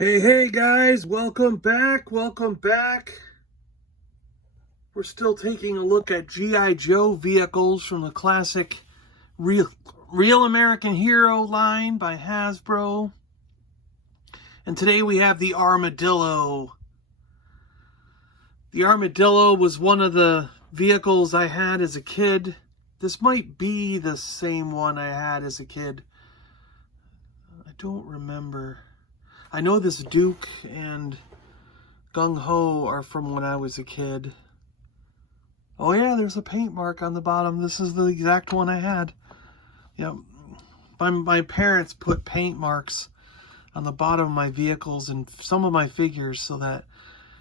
Hey guys, welcome back. We're still taking a look at G.I. Joe vehicles from the classic Real American Hero line by Hasbro. And today we have the Armadillo. The Armadillo was one of the vehicles I had as a kid. This might be the same one I had as a kid. I don't remember. I know this Duke and Gung-ho are from when I was a kid. Oh yeah, there's a paint mark on the bottom. This is the exact one I had. Yep. My parents put paint marks on the bottom of my vehicles and some of my figures so that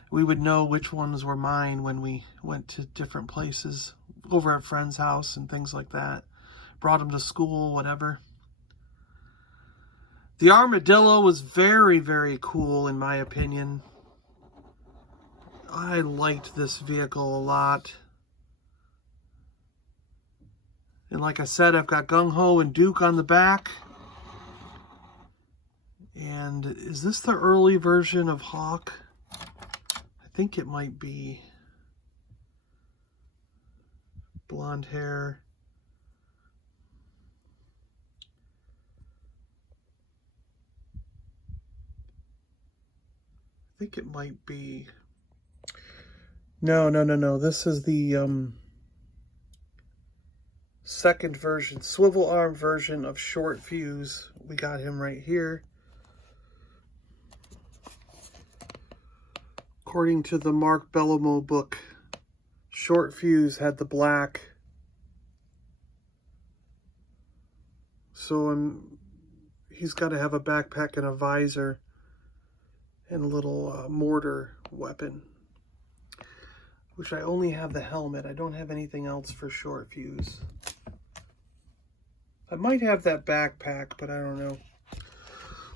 we would know which ones were mine when we went to different places, over at friends' house and things like that. Brought them to school, whatever. The Armadillo was very, very cool in my opinion. I liked this vehicle a lot. And like I said, I've got Gung-ho and Duke on the back. And is this the early version of Hawk? I think it might be. Blonde hair. I think it might be. No. This is the second version, swivel arm version of Short Fuze. We got him right here. According to the Mark Bellomo book, Short Fuze had the black. So he's got to have a backpack and a visor and a little mortar weapon, which I only have the helmet. I don't have anything else for Short Fuze. I might have that backpack, but I don't know.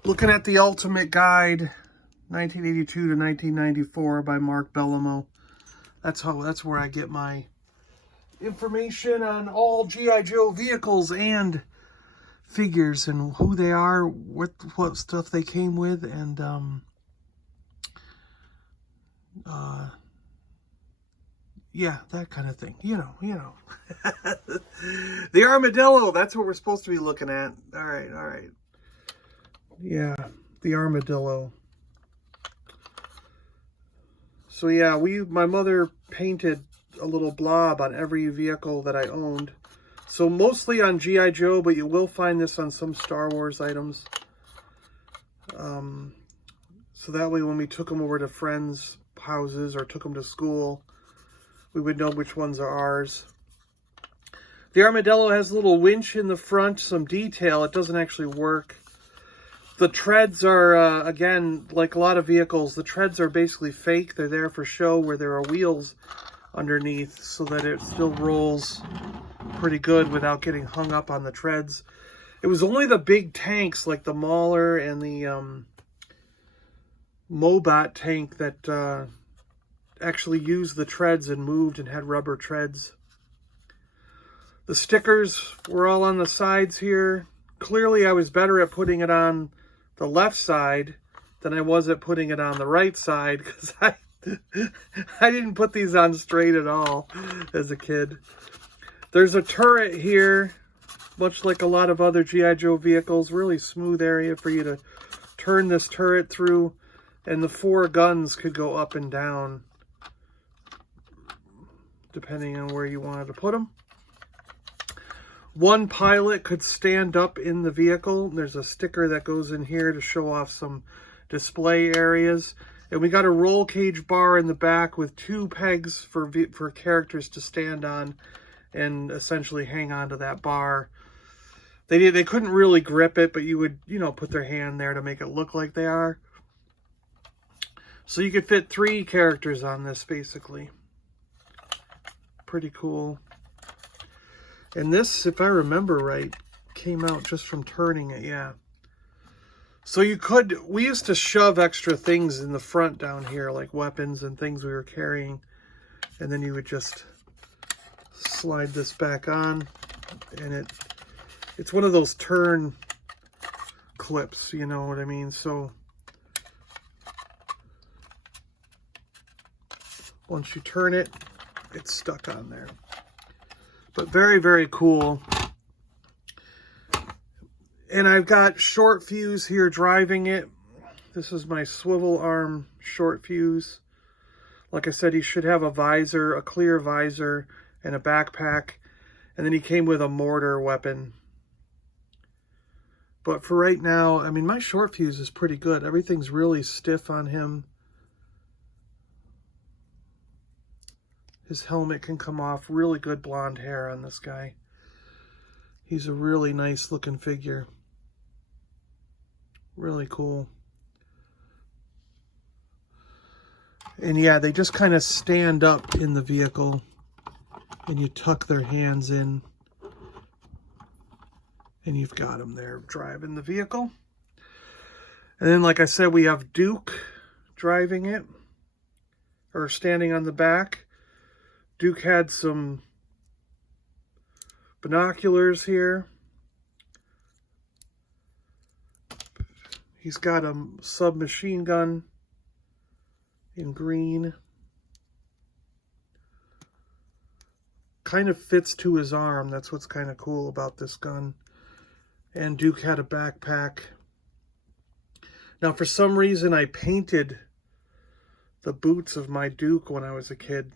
Looking at the Ultimate Guide, 1982 to 1994 by Mark Bellomo. That's where I get my information on all G.I. Joe vehicles and figures and who they are, what stuff they came with, and yeah, that kind of thing. You know. The Armadillo, that's what we're supposed to be looking at. All right. Yeah, the Armadillo. So yeah, my mother painted a little blob on every vehicle that I owned. So mostly on G.I. Joe, but you will find this on some Star Wars items. So that way when we took them over to friends' houses or took them to school, we would know which ones are ours. The Armadillo has a little winch in the front, some detail. It doesn't actually work. The treads are, again, like a lot of vehicles, the treads are basically fake. They're there for show where there are wheels underneath so that it still rolls pretty good without getting hung up on the treads. It was only the big tanks like the Mauler and the Mobot tank that actually used the treads and moved and had rubber treads. The stickers were all on the sides here. Clearly I was better at putting it on the left side than I was at putting it on the right side, because I didn't put these on straight at all as a kid. There's a turret here, much like a lot of other G.I. Joe vehicles. Really smooth area for you to turn this turret through, and the 4 guns could go up and down depending on where you wanted to put them. One pilot could stand up in the vehicle. There's a sticker that goes in here to show off some display areas. And we got a roll cage bar in the back with 2 pegs for characters to stand on and essentially hang onto that bar. They couldn't really grip it, but you would, put their hand there to make it look like they are. So you could fit 3 characters on this, basically. Pretty cool. And this, if I remember right, came out just from turning it, yeah. So we used to shove extra things in the front down here, like weapons and things we were carrying. And then you would just slide this back on. And it's one of those turn clips, you know what I mean? So Once you turn it, it's stuck on there. But very, very cool. And I've got short fuse here driving it. This is my swivel arm short fuse. Like I said, he should have a visor, a clear visor, and a backpack. And then he came with a mortar weapon. But for right now, I mean, my short fuse is pretty good. Everything's really stiff on him. His helmet can come off. Really good blonde hair on this guy. He's a really nice looking figure. Really cool. And yeah, they just kind of stand up in the vehicle and you tuck their hands in and you've got them there driving the vehicle. And then, like I said, we have Duke driving it, or standing on the back. Duke had some binoculars here. He's got a submachine gun in green. Kind of fits to his arm. That's what's kind of cool about this gun. And Duke had a backpack. Now, for some reason, I painted the boots of my Duke when I was a kid.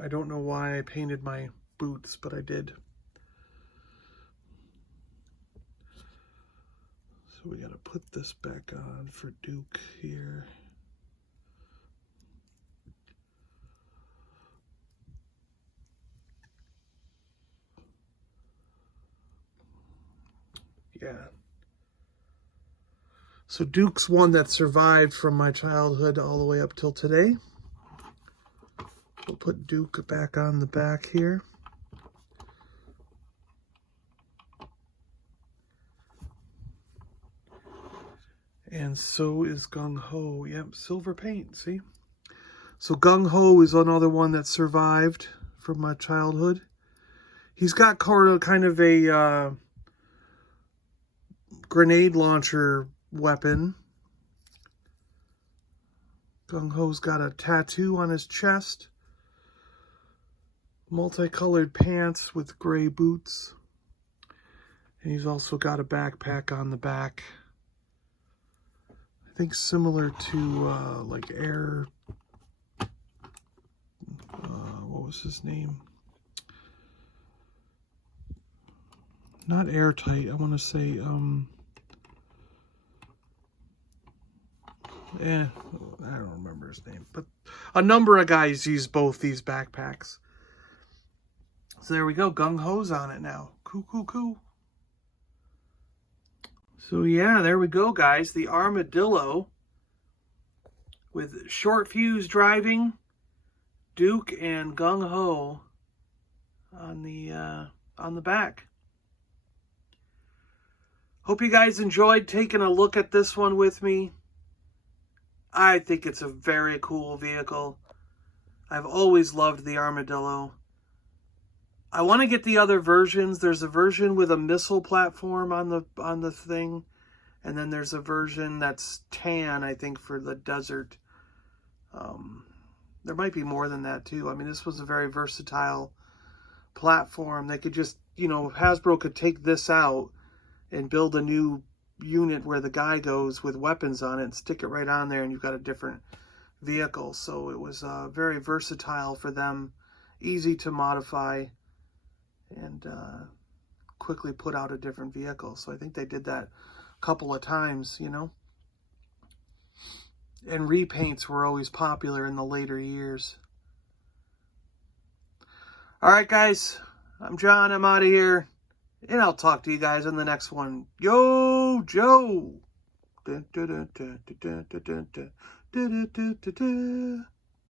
I don't know why I painted my boots, but I did. So we got to put this back on for Duke here. Yeah. So Duke's one that survived from my childhood all the way up till today. We'll put Duke back on the back here. And so is Gung-ho. Yep, silver paint, see? So Gung-ho is another one that survived from my childhood. He's got kind of a grenade launcher weapon. Gung-ho's got a tattoo on his chest. Multicolored pants with gray boots. And he's also got a backpack on the back. I think similar to like Air... what was his name? Not Airtight, I want to say... I don't remember his name. But a number of guys use both these backpacks. So there we go. Gung-ho's on it now. Cool, cool, cool. So yeah, there we go, guys. The Armadillo with short fuse driving, Duke and Gung-ho on the back. Hope you guys enjoyed taking a look at this one with me. I think it's a very cool vehicle. I've always loved the Armadillo. I want to get the other versions. There's a version with a missile platform on the thing, and then there's a version that's tan, I think, for the desert. There might be more than that too. I mean, this was a very versatile platform. They could just, you know, Hasbro could take this out and build a new unit where the guy goes with weapons on it and stick it right on there, and you've got a different vehicle. So it was very versatile for them, easy to modify, and quickly put out a different vehicle. So I think they did that a couple of times, you know. And repaints were always popular in the later years. All right, guys. I'm John. I'm out of here. And I'll talk to you guys in the next one. Yo, Joe! Dun, dun, dun, dun, dun, dun, dun, dun, dun, dun, dun, dun.